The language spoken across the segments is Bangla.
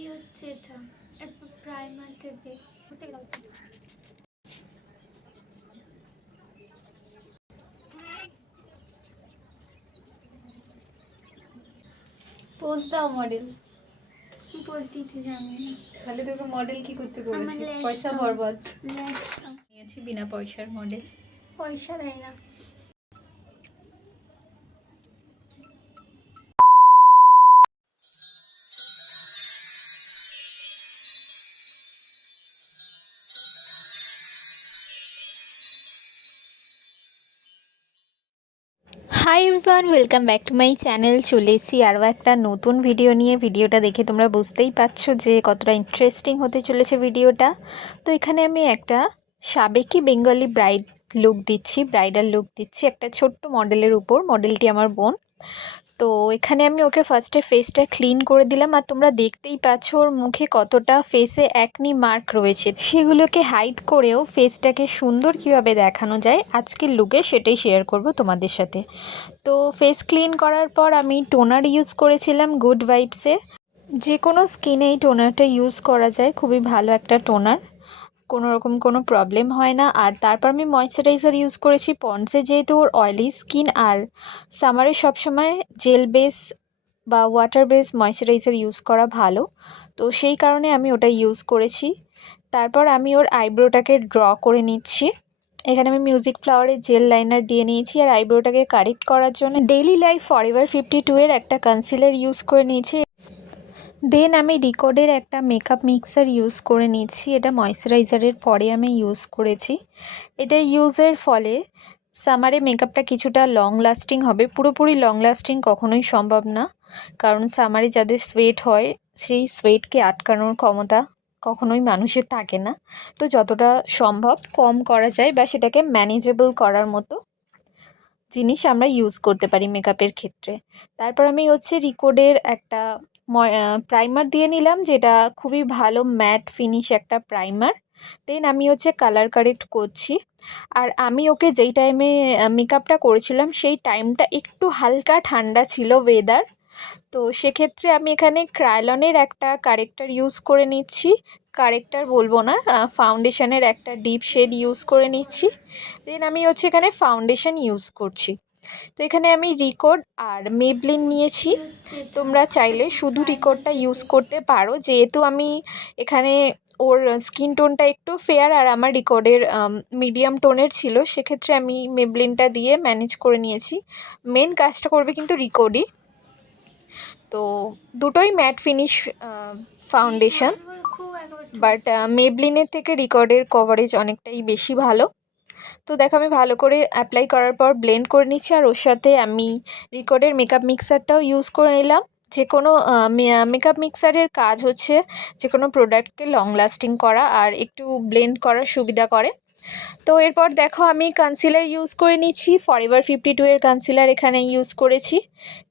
কি হচ্ছে এটা? একটা প্রাইমার দেবে হতে গেল। পোজ দাও মডেল। পোজ দিতে জানি না। তাহলে তোকে মডেল কি করতে বলেছে? ল্যাশ পয়সা দাও। বরবাদ। ল্যাশ দাও। নিয়েছি বিনা পয়সার মডেল। পয়সা দেয় না। Hi everyone, welcome back to my channel. চলে এসেছি আরও একটা নতুন ভিডিও নিয়ে। ভিডিওটা দেখে তোমরা বুঝতেই পারছো যে কতটা ইন্টারেস্টিং হতে চলেছে ভিডিওটা। তো এখানে আমি একটা সাবেকি বেঙ্গলি ব্রাইডাল লুক দিচ্ছি একটা ছোট্ট মডেলের উপর। মডেলটি আমার বোন। তো এখানে আমি ওকে ফার্স্টে ফেসটা ক্লিন করে দিলাম, আর তোমরা দেখতেই পাচ্ছ ওর মুখে কতটা ফেসে অ্যাকনি মার্ক রয়েছে। সেগুলোকে হাইড করেও ফেসটাকে সুন্দর কিভাবে দেখানো যায় আজকের লুকে সেটাই শেয়ার করব তোমাদের সাথে। তো ফেস ক্লিন করার পর আমি টোনার ইউজ করেছিলাম গুড ভাইবসের। যে কোনো স্কিনেই টোনারটা ইউজ করা যায়, খুবই ভালো একটা টোনার, কোনো রকম কোনো প্রবলেম হয় না। আর তারপর আমি ময়শ্চারাইজার ইউজ করেছি পন্ডসে, যেহেতু ওর অয়েলি স্কিন আর সামারে সবসময় জেল বেস বা ওয়াটার বেস ময়শ্চারাইজার ইউজ করা ভালো, তো সেই কারণে আমি ওটা ইউজ করেছি। তারপর আমি ওর আইব্রোটাকে ড্র করে নিচ্ছি। এখানে আমি মিউজিক ফ্লাওয়ারের জেল লাইনার দিয়ে নিয়েছি, আর আইব্রোটাকে কারেক্ট করার জন্য ডেইলি লাইফ ফরএভার 52 এর একটা কনসিলার ইউজ করে নিয়েছি। দেন আমি রিকর্ডের একটা মেকআপ মিক্সার ইউজ করে নিচ্ছি। এটা ময়শ্চারাইজারের পরে আমি ইউজ করেছি। এটা ইউজের ফলে সামারে মেকআপটা কিছুটা লং লাস্টিং হবে। পুরোপুরি লং লাস্টিং কখনোই সম্ভব না, কারণ সামারে যাদের সোয়েট হয় সেই সোয়েটকে আটকানোর ক্ষমতা কখনোই মানুষের থাকে না। তো যতটা সম্ভব কম করা যায় বা সেটাকে ম্যানেজেবল করার মতো জিনিস আমরা ইউজ করতে পারি মেকআপের ক্ষেত্রে। তারপর আমি রিকর্ডের একটা প্রাইমার দিয়ে নিলাম, যেটা খুবই ভালো ম্যাট ফিনিশ একটা প্রাইমার। দেন আমি কালার কারেক্ট করছি। আর আমি ওকে যেই টাইমে মেকআপটা করেছিলাম সেই টাইমটা একটু হালকা ঠান্ডা ছিল ওয়েদার। তো সেক্ষেত্রে আমি এখানে ক্রায়লনের একটা কারেক্টার ইউজ করে নিচ্ছি। কারেক্টার বলবো না, ফাউন্ডেশনের একটা ডিপ শেড ইউজ করে নিচ্ছি। দেন আমি এখানে ফাউন্ডেশন ইউজ করছি। তো এখানে আমি রিকর্ড আর মেবলিন নিয়েছি। তোমরা চাইলে শুধু রিকর্ডটা ইউজ করতে পারো, যেহেতু আমি এখানে ওর স্কিন টোনটা একটু ফেয়ার আর আমার রিকর্ডের মিডিয়াম টোনের ছিল, সেক্ষেত্রে আমি মেবলিনটা দিয়ে ম্যানেজ করে নিয়েছি। মেন কাজটা করবে কিন্তু রিকর্ডই। তো দুটোই ম্যাট ফিনিশ ফাউন্ডেশন, বাট মেবলিনের থেকে রিকর্ডের কভারেজ অনেকটাই বেশি ভালো। তো দেখো আমি ভালো করে অ্যাপ্লাই করার পর ব্লেন্ড করে নিচ্ছি, আর ওর সাথে আমি রিকর্ডের মেকআপ মিক্সারটাও ইউজ করে নিলাম। যে কোনো মেকআপ মিক্সারের কাজ যে কোনো প্রোডাক্টকে লং লাস্টিং করা আর একটু ব্লেন্ড করার সুবিধা করে। তো এরপর দেখো আমি কনসিলার ইউজ করে নিচ্ছি। ফরএভার 52 এর কনসিলার এখানে ইউজ করেছি।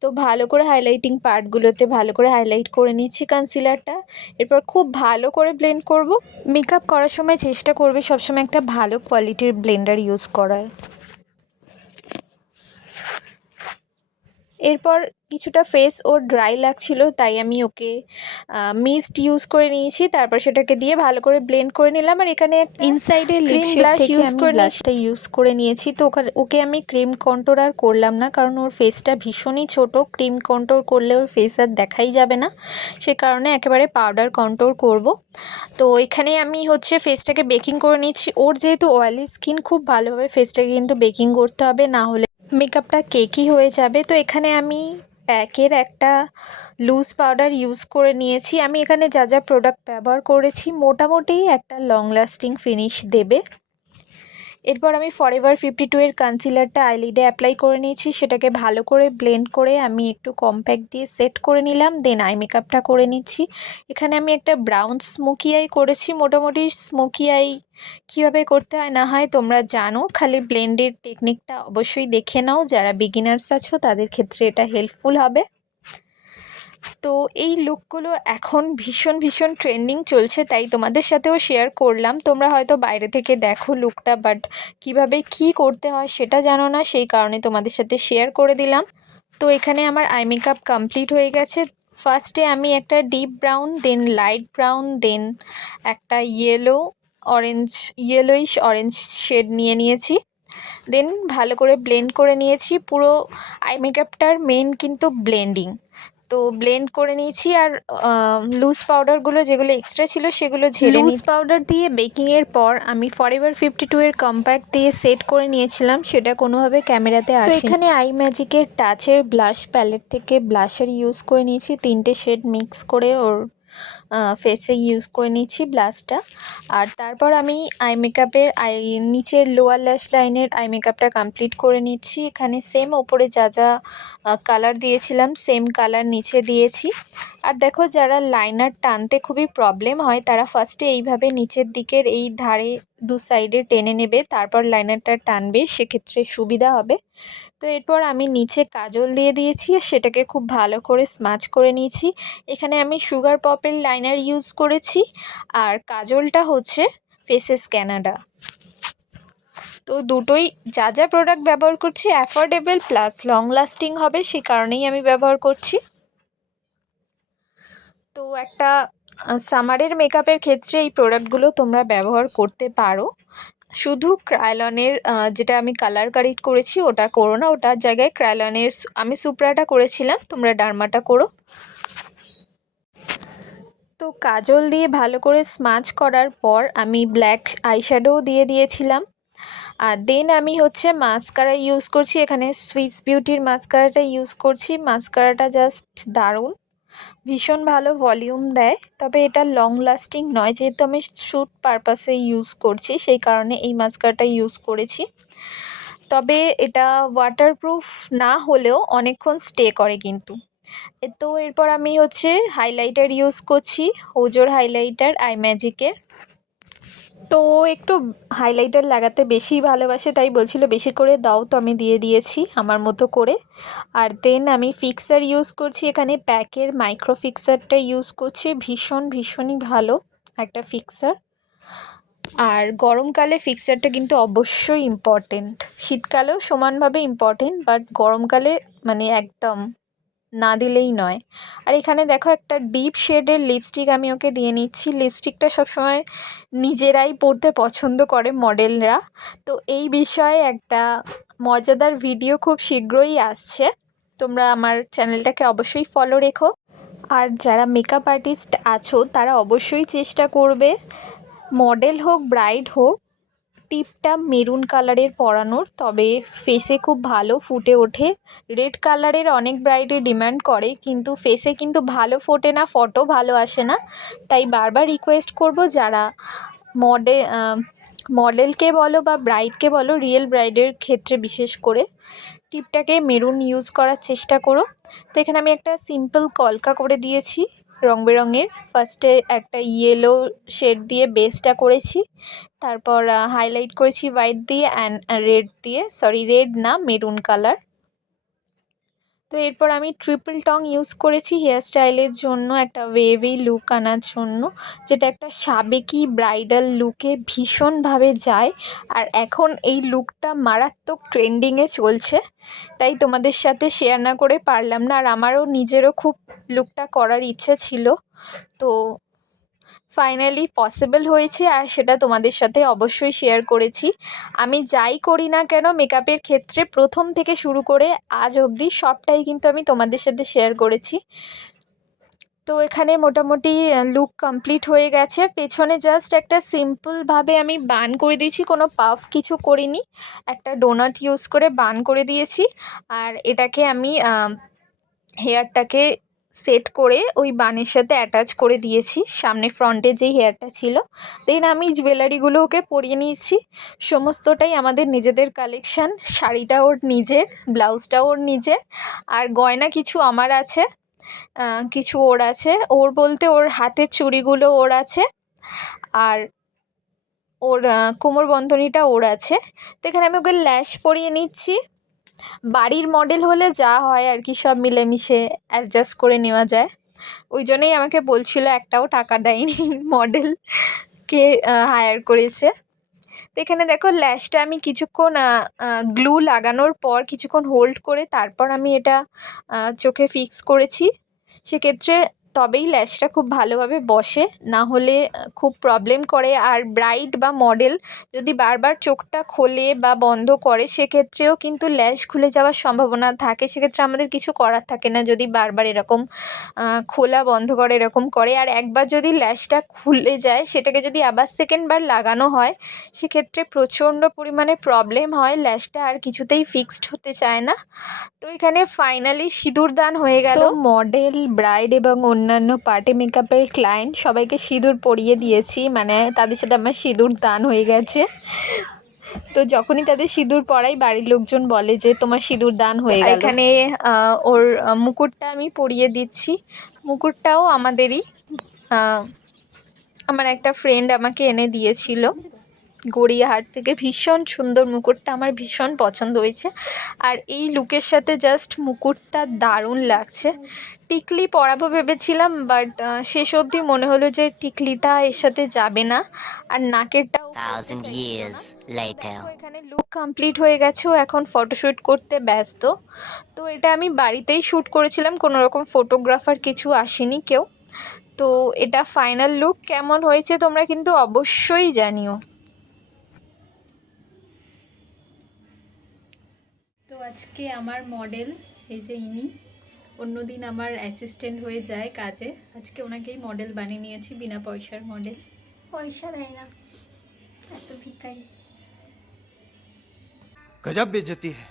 তো ভালো করে হাইলাইটিং পার্টগুলোতে ভালো করে হাইলাইট করে নিচ্ছি কনসিলারটা। এরপর খুব ভালো করে ব্লেন্ড করব। মেকআপ করার সময় চেষ্টা করবে সবসময় একটা ভালো কোয়ালিটির ব্লেন্ডার ইউজ করার। এরপর কিছুটা ফেস ওর ড্রাই লাগছিল, তাই আমি ওকে মিস্ট ইউজ করে নিয়েছি। তারপর সেটাকে দিয়ে ভালো করে ব্লেন্ড করে নিলাম। আর এখানে ইনসাইডে লিপস্টিক থেকে আমি ব্লাশটা ইউজ করে নিয়েছি। তো ওকে আমি ক্রিম কন্ট্রোল করলাম না, কারণ ওর ফেসটা ভীষণই ছোট। ক্রিম কন্ট্রোল করলে ওর ফেস আর দেখাই যাবে না, সে কারণে একেবারে পাউডার কন্ট্রোল করব। তো এখানে আমি ফেসটাকে বেকিং করে নিচ্ছি। ওর যেহেতু অয়েলি স্কিন, খুব ভালোভাবে ফেসটাকে কিন্তু বেকিং করতে হবে, না হলে মেকআপটা কেকি হয়ে যাবে। তো এখানে আমি প্যাকের একটা লুজ পাউডার ইউজ করে নিয়েছি। আমি এখানে যা যা প্রোডাক্ট ব্যবহার করেছি মোটামুটি একটা লং লাস্টিং ফিনিশ দেবে। এরপর আমি ফরএভার 52 এর কনসিলারটা আইলিডে অ্যাপ্লাই করে নিয়েছি। সেটাকে ভালো করে ব্লেন্ড করে আমি একটু কম্প্যাক্ট দিয়ে সেট করে নিলাম। দেন আই মেকআপটা করে নিচ্ছি। এখানে আমি একটা ব্রাউন স্মোকি আই করেছি। মোটামুটি স্মোকি আই কীভাবে করতে হয় না হয় তোমরা জানো, খালি ব্লেন্ডের টেকনিকটা অবশ্যই দেখে নাও। যারা বিগিনার্স আছো তাদের ক্ষেত্রে এটা হেল্পফুল হবে। তো এই লুকগুলো এখন ভীষণ ট্রেন্ডিং চলছে, তাই তোমাদের সাথেও শেয়ার করলাম। তোমরা হয়তো বাইরে থেকে দেখো লুকটা, বাট কিভাবে কি করতে হয় সেটা জানো না, সেই কারণে তোমাদের সাথে শেয়ার করে দিলাম। তো এখানে আমার আই মেকআপ কমপ্লিট হয়ে গেছে। ফার্স্টে আমি একটা ডিপ ব্রাউন, দেন লাইট ব্রাউন, দেন একটা ইয়েলোইশ অরেঞ্জ শেড নিয়েছি। দেন ভালো করে ব্লেন্ড করে নিয়েছি। পুরো আই মেকআপটার মেন কিন্তু ব্লেন্ডিং, তো ব্লেন্ড করে নিয়েছি। আর লুজ পাউডারগুলো যেগুলো এক্সট্রা ছিল সেগুলো ঝেলে লুজ পাউডার দিয়ে বেকিংয়ের পর আমি ফরএভার 52 এর কম্প্যাক্ট দিয়ে সেট করে নিয়েছিলাম, সেটা কোনোভাবে ক্যামেরাতে আসে। তো এখানে আই ম্যাজিকের টাচের ব্লাশ প্যালেট থেকে ব্লাশার ইউজ করে নিয়েছি, 3টে শেড মিক্স করে ওর ফেসে ইউজ করে নিয়েছি ব্লাশটা। আর তারপর আমি আই মেকআপের নিচের লোয়ার ল্যাশ লাইনের আই মেকআপটা কমপ্লিট করে নিচ্ছি। এখানে সেম ওপরে যা যা কালার দিয়েছিলাম সেম কালার নিচে দিয়েছি। আর দেখো, যারা লাইনার টানতে খুবই প্রবলেম হয় তারা ফার্স্টে এইভাবে নিচের দিকের এই ধারে দু সাইডে টেনে নেবে, তারপর লাইনারটা টানবে, সেক্ষেত্রে সুবিধা হবে। তো এরপর আমি নিচে কাজল দিয়ে দিয়েছি আর সেটাকে খুব ভালো করে স্মাচ করে নিয়েছি। এখানে আমি সুগার পপের লাইনার ইউজ করেছি আর কাজলটা হচ্ছে ফেসেস ক্যানাডা। তো দুটোই যা যা প্রোডাক্ট ব্যবহার করছি অ্যাফোর্ডেবল প্লাস লং লাস্টিং হবে, সেই কারণেই আমি ব্যবহার করছি। তো একটা সামারের মেকআপের ক্ষেত্রে এই প্রোডাক্টগুলো তোমরা ব্যবহার করতে পারো। শুধু ক্রায়োলনের যেটা আমি কালার কারেক্ট করেছি ওটা করো না, ওটার জায়গায় ক্রায়োলনের আমি সুপ্রাটা করেছিলাম, তোমরা ডার্মাটা করো। তো কাজল দিয়ে ভালো করে স্মাচ করার পর আমি ব্ল্যাক আইশ্যাডো দিয়ে দিয়েছিলাম। আর দেন আমি হচ্ছে মাস্কারা ইউজ করছি, এখানে সুইস বিউটির মাস্কারাটা ইউজ করছি। মাস্কারাটা জাস্ট দারুণ, ভীষণ ভালো ভলিউম দেয়, তবে এটা লং লাস্টিং নয়। যেহেতু আমি শ্যুট পারপাসে ইউজ করছি সেই কারণে এই মাস্কারাটা ইউজ করেছি। তবে এটা ওয়াটারপ্রুফ না হলেও অনেকক্ষণ স্টে করে কিন্তু। তো এরপর আমি হচ্ছে হাইলাইটার ইউজ করছি, হোজোর হাইলাইটার আই ম্যাজিকের। তো একটু হাইলাইটার লাগাতে বেশি ভালোবাসে, তাই বলছিল বেশি করে দাও, তো আমি দিয়ে দিয়েছি আমার মতো করে। আর দেন আমি ফিক্সার ইউজ করছি, এখানে প্যাকের মাইক্রো ফিক্সারটা ইউজ করছি, ভীষণই ভালো একটা ফিক্সার। আর গরমকালে ফিক্সারটা কিন্তু অবশ্যই ইম্পর্টেন্ট, শীতকালেও সমানভাবে ইম্পর্টেন্ট, বাট গরমকালে মানে একদম না দিলেই নয়। আর এখানে দেখো একটা ডিপ শেডের লিপস্টিক আমি ওকে দিয়ে নিচ্ছি। লিপস্টিকটা সবসময় নিজেরাই পরতে পছন্দ করে মডেলরা। তো এই বিষয়ে একটা মজাদার ভিডিও খুব শীঘ্রই আসছে, তোমরা আমার চ্যানেলটাকে অবশ্যই ফলো রেখো। আর যারা মেকআপ আর্টিস্ট আছো তারা অবশ্যই চেষ্টা করবে মডেল হোক ব্রাইড হোক টিপটা মেরুন কালারের পরানোর, তবে ফেসে খুব ভালো ফুটে ওঠে। রেড কালারের অনেক ব্রাইডে ডিমান্ড করে কিন্তু ফেসে কিন্তু ভালো ফোটে না, ফটো ভালো আসে না। তাই বারবার রিকোয়েস্ট করব যারা মডেলকে বলো বা ব্রাইডকে বলো, রিয়েল ব্রাইডের ক্ষেত্রে বিশেষ করে টিপটাকে মেরুন ইউজ করার চেষ্টা করো। তো এখানে আমি একটা সিম্পল কলকা করে দিয়েছি রং বেরঙের। ফার্স্টে একটা ইয়েলো শেড দিয়ে বেসটা করেছি, তারপর হাইলাইট করেছি হোয়াইট দিয়ে অ্যান্ড রেড না মেরুন কালার। তো এরপর আমি ট্রিপল টং ইউজ করেছি হেয়ার স্টাইলের জন্য, একটা ওয়েভি লুক আনার জন্য, যেটা একটা সাবেকি ব্রাইডাল লুকে ভীষণভাবে যায়। আর এখন এই লুকটা মারাত্মক ট্রেন্ডিংয়ে চলছে, তাই তোমাদের সাথে শেয়ার না করে পারলাম না। আর আমারও নিজেরও খুব লুকটা করার ইচ্ছে ছিল, তো ফাইনালি পসিবল হয়েছে আর সেটা তোমাদের সাথে অবশ্যই শেয়ার করেছি। আমি যাই করি না কেন মেকআপের ক্ষেত্রে প্রথম থেকে শুরু করে আজ অবধি সবটাই কিন্তু আমি তোমাদের সাথে শেয়ার করেছি। তো এখানে মোটামুটি লুক কমপ্লিট হয়ে গেছে। পেছনে জাস্ট একটা সিম্পলভাবে আমি বান করে দিয়েছি, কোনো পাফ কিছু করিনি, একটা ডোনাট ইউজ করে বান করে দিয়েছি। আর এটাকে আমি হেয়ারটাকে সেট করে ওই বানের সাথে অ্যাটাচ করে দিয়েছি, সামনে ফ্রন্টে যেই হেয়ারটা ছিল। দেন আমি জুয়েলারিগুলো ওকে পরিয়ে নিয়েছি, সমস্তটাই আমাদের নিজেদের কালেকশান। শাড়িটা ওর নিজের, ব্লাউজটা ওর নিজের, আর গয়না কিছু আমার আছে, কিছু ওর আছে। ওর বলতে ওর হাতের চুড়িগুলো ওর আছে, আর ওর কোমরবন্ধনীটা ওর আছে। তো এখানে আমি ওকে ল্যাশ পরিয়ে নিচ্ছি। বাড়ির মডেল হলে যা হয় আর কি, সব মিলেমিশে অ্যাডজাস্ট করে নেওয়া যায়। ওই জন্যই আমাকে বলছিল একটাও টাকা দেয়নি, মডেলকে হায়ার করেছে। তো এখানে দেখো ল্যাশটা আমি কিছুক্ষণ গ্লু লাগানোর পর কিছুক্ষণ হোল্ড করে তারপর আমি এটা চোখে ফিক্স করেছি। সেক্ষেত্রে তবেই ল্যাশটা খুব ভালোভাবে বসে, না হলে খুব প্রবলেম করে। আর ব্রাইড বা মডেল যদি বারবার চোখটা খোলে বা বন্ধ করে সেক্ষেত্রেও কিন্তু ল্যাশ খুলে যাওয়ার সম্ভাবনা থাকে। সেক্ষেত্রে আমাদের কিছু করার থাকে না যদি বারবার এরকম খোলা বন্ধ করে এরকম করে। আর একবার যদি ল্যাশটা খুলে যায় সেটাকে যদি আবার সেকেন্ডবার লাগানো হয় সেক্ষেত্রে প্রচণ্ড পরিমাণে প্রবলেম হয়, ল্যাশটা আর কিছুতেই ফিক্সড হতে চায় না। তো এখানে ফাইনালি সিঁদুর দান হয়ে গেল। মডেল, ব্রাইড এবং অন্যান্য পার্টি মেকআপের ক্লায়েন্ট সবাইকে সিঁদুর পরিয়ে দিয়েছি, মানে তাদের সাথে আমার সিঁদুর দান হয়ে গেছে। তো যখনই তাদের সিঁদুর পরাই বাড়ির লোকজন বলে যে তোমার সিঁদুর দান হয়ে গেল। এখানে ওর মুকুটটা আমি পরিয়ে দিচ্ছি। মুকুটটাও আমাদেরই, আমার একটা ফ্রেন্ড আমাকে এনে দিয়েছিল গড়িয়াহাট থেকে। ভীষণ সুন্দর মুকুটটা, আমার ভীষণ পছন্দ হয়েছে। আর এই লুকের সাথে জাস্ট মুকুটটা দারুণ লাগছে। টিকলি পরাবো ভেবেছিলাম, বাট শেষ অবধি মনে হলো যে টিকলিটা এর সাথে যাবে না। আর নাকেরটাও। 1,000 years later. এখানে লুক কমপ্লিট হয়ে গেছে, ও এখন ফটোশ্যুট করতে ব্যস্ত। তো এটা আমি বাড়িতেই শ্যুট করেছিলাম, কোনো রকম ফটোগ্রাফার কিছু আসেনি কেউ। তো এটা ফাইনাল লুক কেমন হয়েছে তোমরা কিন্তু অবশ্যই জানিও। তো আজকে আমার মডেল এই যে ইনি, অন্যদিন আমার অ্যাসিস্ট্যান্ট হয়ে যায় কাজে, আজকে ওনাকেই মডেল বানিয়ে নিয়েছি, বিনা পয়সার মডেল। পয়সা দেয় না, এত ভিখারি। गजब बेइज्जती है।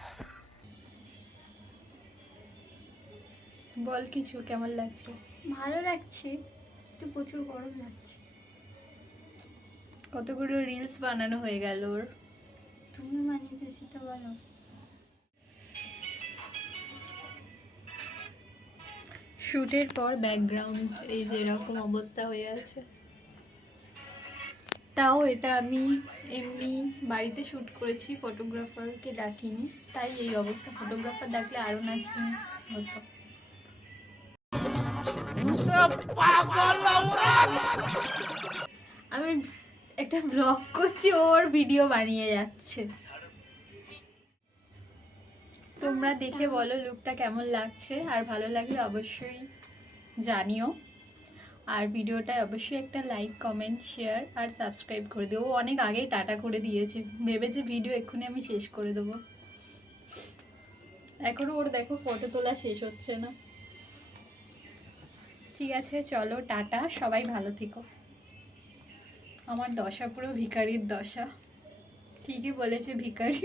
বল কিছু, কেমন লাগছে? ভালো লাগছে, তো প্রচুর গরম লাগছে। কতগুলো রিলস বানানো হয়ে গেল ওর। তুমি বানিয়েছো সেটা বলো। শ্যুটের পর ব্যাকগ্রাউন্ড এই যেরকম অবস্থা হয়ে আছে, তাও এটা আমি এমনি বাড়িতে শ্যুট করেছি, ফটোগ্রাফারকে ডাকিনি, তাই এই অবস্থা। ফটোগ্রাফার ডাকলে আরও নাকি হতো। আমি একটা ব্লগ করছি, ওর ভিডিও বানিয়ে যাচ্ছে। তোমরা দেখে বলো লুকটা কেমন লাগছে, আর ভালো লাগলে অবশ্যই জানিও। আর ভিডিওটায় অবশ্যই একটা লাইক, কমেন্ট, শেয়ার আর সাবস্ক্রাইব করে দিও। ও অনেক আগেই টাটা করে দিয়েছে, ভেবেছে ভিডিও এক্ষুনি আমি শেষ করে দেবো। এখনও ওর দেখো ফটো তোলা শেষ হচ্ছে না। ঠিক আছে, চলো টাটা, সবাই ভালো থেকো। আমার দশা পুরো ভিখারির দশা, ঠিকই বলেছে ভিখারি।